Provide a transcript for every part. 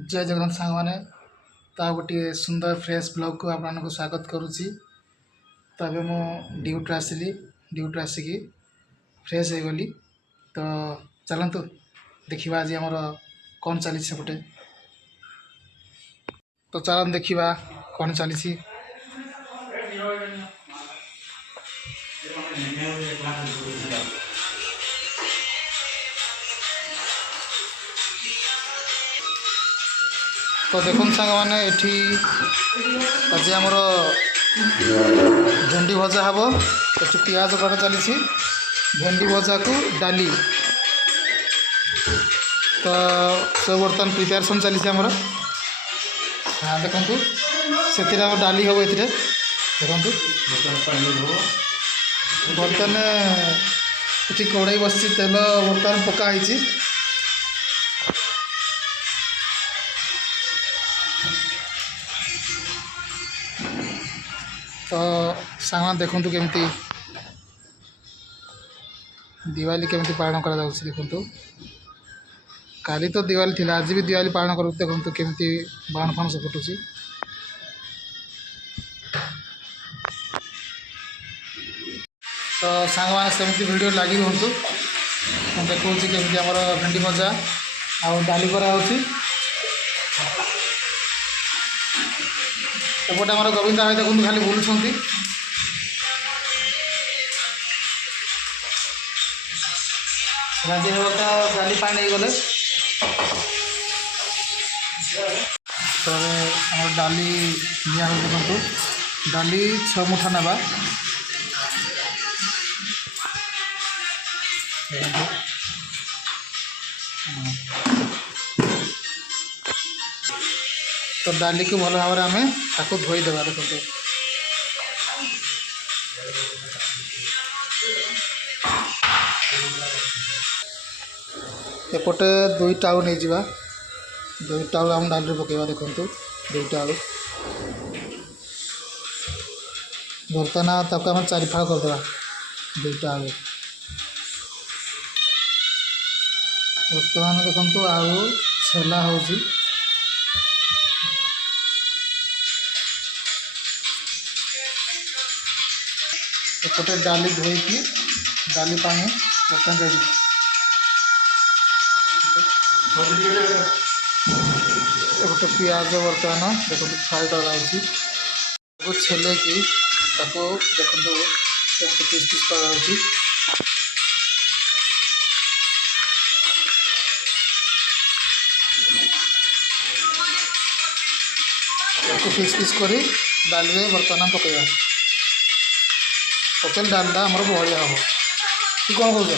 जय जगन्नाथ सांग मैंने ता गोटे सुंदर फ्रेश ब्लॉग को आप स्वागत करुच्ची। तो अबे मु ड्यूटी आसली ड्यूटी आसिकी फ्रेश हो गली। तो चलतु देखा आज आमर कौन चली सेपटे। तो चलन देखा कौन चली। तो देखुन सांग मैंने एठी आज आमर भेंडी भजा हम ये पियाज कटा चली भेंडी भजा को डाली। तो सब बर्तमान प्रिपेरेसन चली आमर। हाँ देखु से डाली हम ये देखु बर्तमान ये कड़ाई बस तेल बर्तमान पकाई। तो सांग देखु केमती दिवाली केमती पालन करा देखु। काली तो दिवाली थी आज भी दिवाली पालन कर देखु केमती बाण फाण सब फुटुची। तो सांग मैंने सेमती वीडियो लगी रुहतु देखा केमती आमर भेंडी भजा आ डाली करा एपटे आमर गोविंदा भाई देखते खाली बुलूं राजी होता डाली पानी गले। तो आम डाली दिया देखु डाली 6 मुठा नेबा। तो डाली को भल भाव आम ताको धोईदेवा देखो। एपटे 2टा आलू नहीं जावा 2टा आलू आम डाली पकेवा देखु 2टा आलू बर्तमान ताको आम 4 फाड़ करदे 2टा आलू। बर्तमान देखु आलू छेला हो एपटे डाली धोईकी डाली पानी बर्तमान रेडी। गोटे पियाज बर्तमान देखो फ्राए कर छेले की देखो पीस पीस कर पीस पीस कर डाली बर्तमान पकेगा पकेल डालटा आमर बहलिया हम कि कौन कौन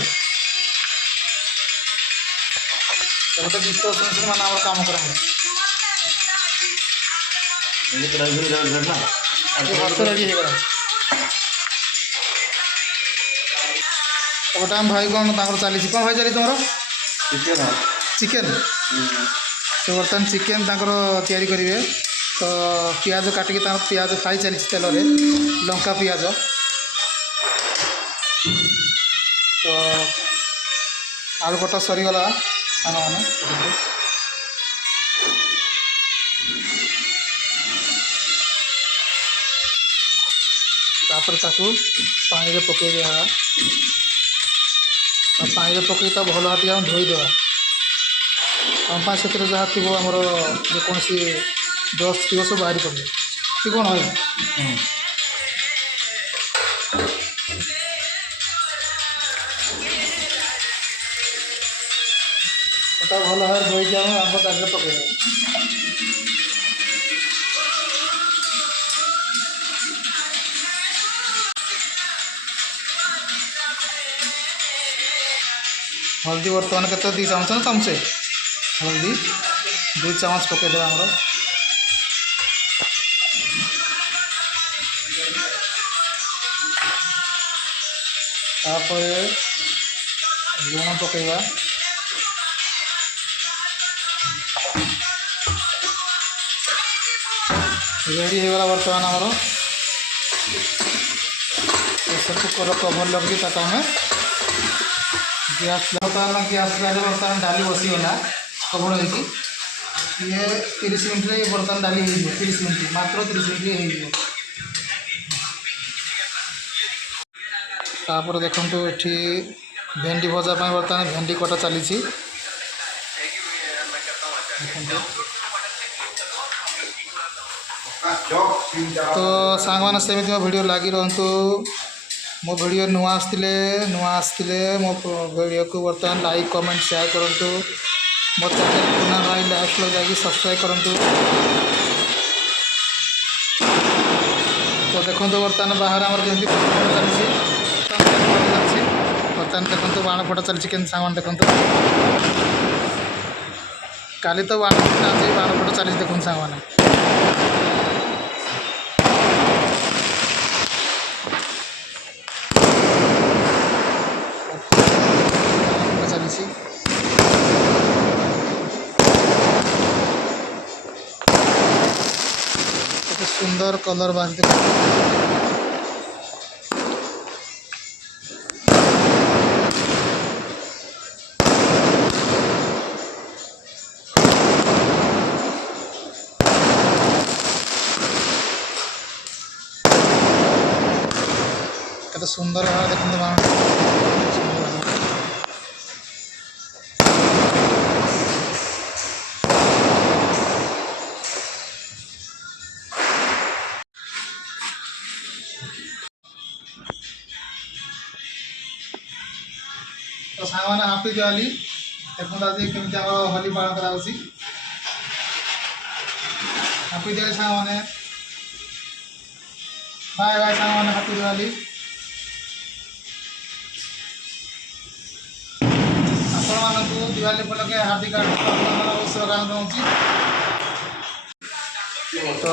गोटे गीत शुणी मैंने आम कम कर भात रेडी हो गला। गोटे आम भाई कौन चली कौन भाई चली तुम चिकेन से बर्तमान चिकेन तैयारी करेंगे। तो पियाज काटिकी पियाज फ्राई चली तेल लंका पियाज। तो आलू कटा सरीगला सांग मैंने तापर ताकू पानी पकई दिया पानी पकई तो भल भाव आम धोईदेवा आम से जहाँ थी आमर जेकोसी डस्ट थी सब बाहरी पड़े कि कौन भाई। भल भाव धोईकी आम आम तार पकड़ हल्दी बर्तमान के 2 चामच ना चमचे हल्दी 2 चामच पकईदे आमर। तापर लुण पकईवा रेडी हो गला बर्तमान आमर प्रेसर कुकर कभर लगे आम गैस बर्तमान गैस बर्तमान डाली बसीगला कभर हो ये 30 मिनट बर्तन डाली हो 30 मिनट मात्र 30 मिनट हो तापर देखो ये भेंडी भजा बर्तमान भेंडी कटा चली तो सांग मैंने सेमती मो वीडियो लगी रहतु मो वीडियो नुआ आसते मो वीडियो को बर्तमान लाइक कमेंट शेयर करूँ मो चैनल पुना भाई लाइफ लग जाकि सब्सक्राइब करूँ। तो देखो बर्तमान बाहर आमर जमी चलती बर्तमान देखो बाण फटा चलती के सामान देखो काली तो बाण आज बाण फटा चली देखो सांग मैंने चली सुंदर कलर बाज कत सुंदर भाव देखते तो सांग मैंने हापी दिवाली देखो आज केमती होली पालन करा हापी दिवाली सांग मैंने बाय बाय सांग मैंने हापी दिवाली आपण मानक दिवाली उपलक्षे हार्दिक शुभकामना तो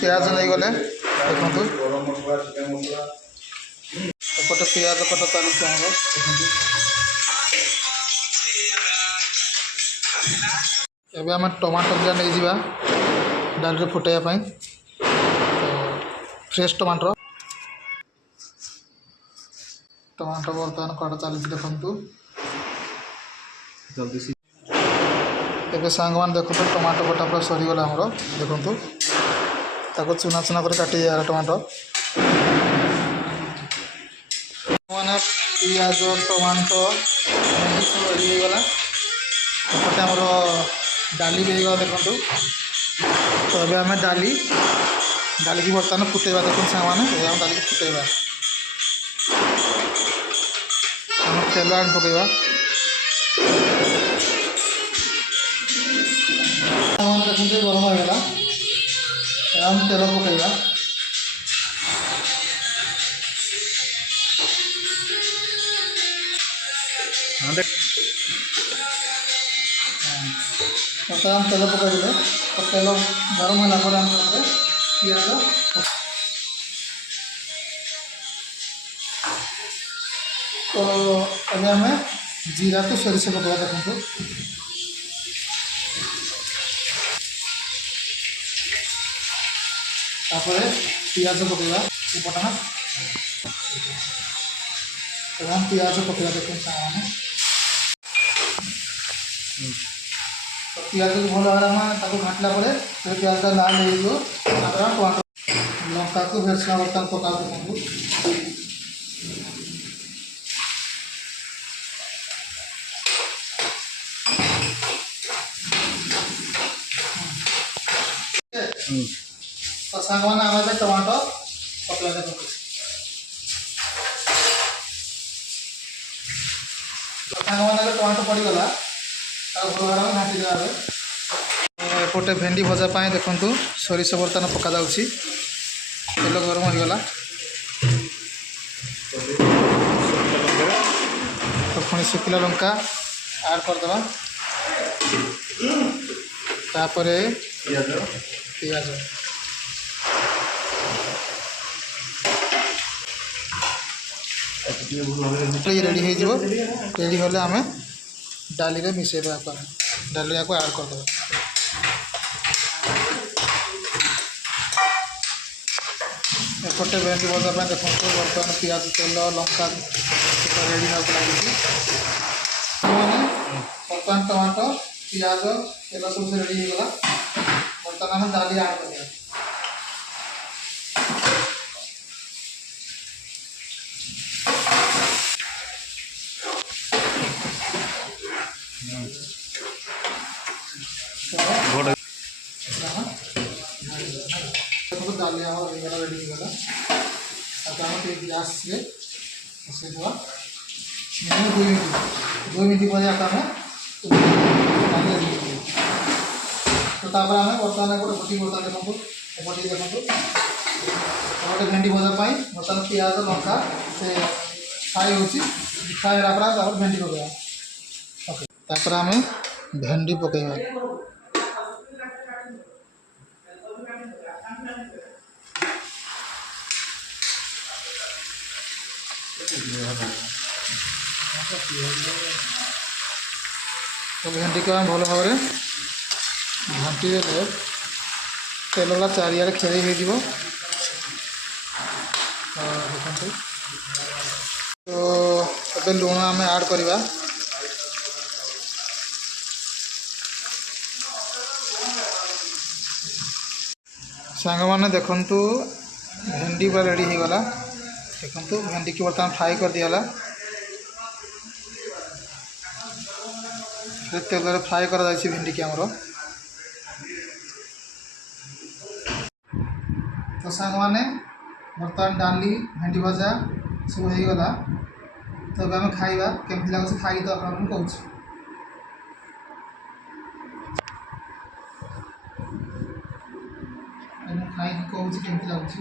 प्याज नहीं गले देखो एपटे पियाज कटा चलती एवं आम टमाटर दिया नहीं जावा डाल फुटाइवाई फ्रेश टमाटर टमाटर बर्तमान कटा चलती देखु जल्दी एवं सांग मान देखो तो टमाटर कटा पूरा सरीगला आमर देखु ताको चुना चुना कर काटी टमाटर मैंने पियाज टमाटो भेंडी सब रेडी हो गला एपटे आमर डाली भी होगा देखो तो अभी आम डाली की बर्तमान फुटेबा देखो सांग मैंने आम डाली फुटेबा आम तेल आन पकेबा देखो गरम होगा आम तेल पकेबा बर्तमान तेल पकड़े तो तेल गरम होगा पियाज तो अभी आम जीरा को सोरिष पकड़ा देखो तापर पियाज पकड़ा बटा पियाज पकड़ा देखो सामान तो पियाज को भल भाव घाटला फिर पियाज लाल हो टमाटो लंका को भेसना बर्तमान पका देखो तो सांग मैंने आम टमाटो पकड़ा देखो सांग मैंने टमाटो पड़गला घाटी देवे एपटे भेंडी भजापाई देखु सोरिष बर्तमान पका जाऊँगी तेल गरम होगा तो पुणी शुखिला लंका ऐड करदे तापर पियाज रेडी हो रेडी होले आम डाली रे मिसेबा डाली को ऐड करदे एपटे भेंडी भजापाई देखो बर्तमान पियाज तेल लंका रेडी होगा लगी बर्तमान टमाटो पियाज तेल सब रेडी हो गला बर्तमान आम डाली ऐड करिया डाली रेडी हो गला गैस से बसईदेवा मिनिमम 2 मिनट पर तो आम बर्तमान गोटे भटी बर्तमान देखो भटी देखो गोटे भेंडी भजापाई बर्तमान पियाज लंका से फ्राए हो फ्राए होगा भेंडी पकड़ा ओके आम भेंडी पकड़ा तो भेंडी को आम भल भाव घाटी देले तेल वाला चारिया खेल हो देखते तो अब लुण आम ऐड करवा सांग मैंने देखु भेंडी पूरा रेडी हो गला देखु भेंडी की बर्तमान फ्राए कर दिया तेल फ्राए कर भेंडी की आमर तो सांग मैंने बर्तमान डाली भेंडी भजा सब हो गला तो आम खाइबा केमती लगुच खाई तो आपको कहूँ खाई कहूँ केमती लगुच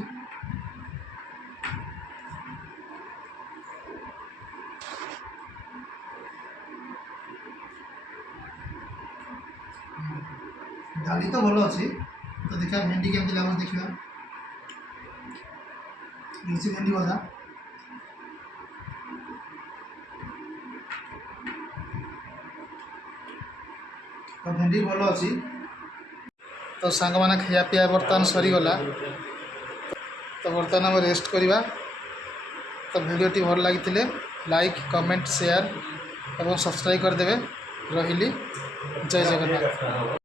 डाली तो भल अच्छी तो देखा भेंडी केमती लगुच देखा भेंडी भजा तो भेंडी भल अच्छी तो सांग मैंने खाया पिया बर्तमान सरीगला तो बर्तमान आम रेस्ट करवा तो भिडियोटी भल लगी लाइक कमेंट शेयर और सब्सक्राइब करदे रही जय जगन्नाथ।